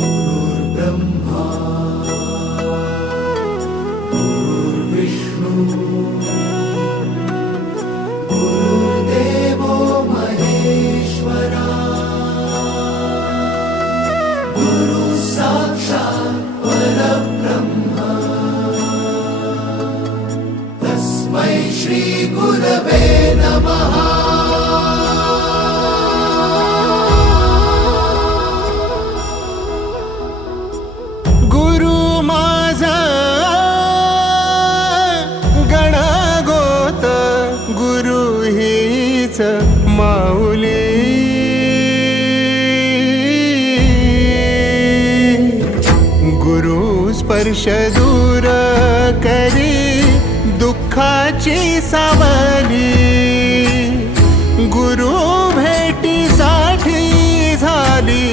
गुरुर्ब्रह्मा गुरुर्विष्णू गुरुर्देवो महेश्वरा गुरु साक्षात् परब्रह्म तस्मै श्री गुरवे नमः। माऊली गुरु स्पर्श दूर करी दुःखाची सावली गुरु भेटीसाठी झाली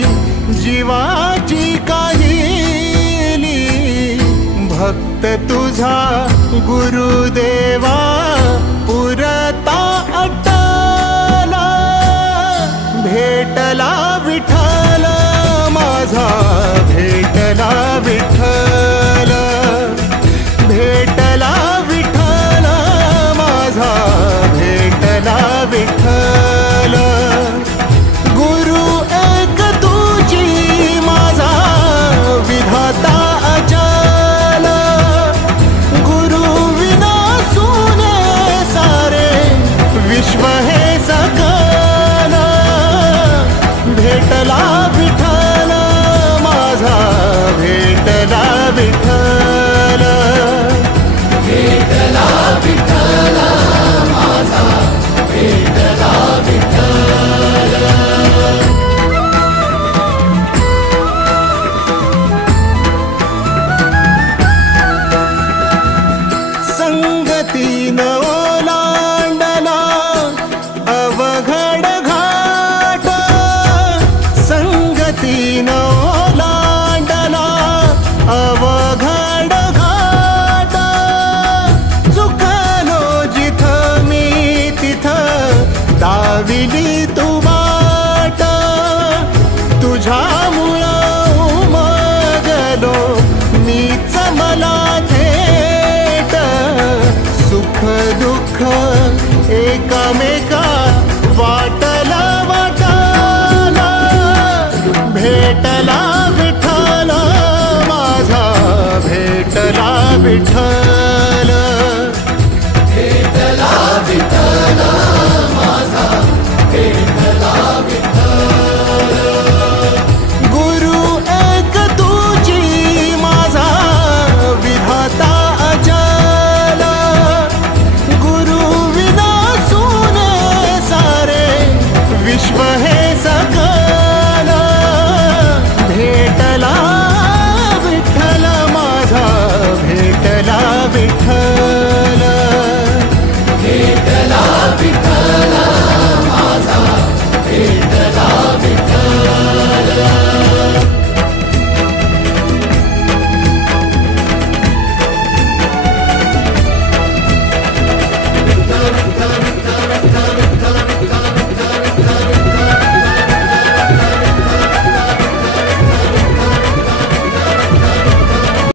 जीवाची काहिली भक्त तुझा गुरुदेवा पुरता भेटला विठ्ठल माझा भेटला विठ्ठल भेटला विठ्ठल माझा भेटला विठ्ठल गुरु एक तुझी माझा विधाता अचल गुरु विना सुने सारे विश्व हे सकल भेटला विठ्ठल माझा भेटला विठ्ठल भेटला विठ्ठल माझा भेटला विठ्ठल। संगतीन ओलांडला अवघड घाट संगतीन ओलांडला अवघड घाट चुकलो जिथं मी तिथं दाविली तू वाट तुझ्यामुळं उमगलो मीच मला थेट सुख दुःख एकामेका वाटला वाटला भेटला विठ्ठल माझा भेटला विठ्ठल भेटला विठ्ठल माझा भेटला विठ्ठल।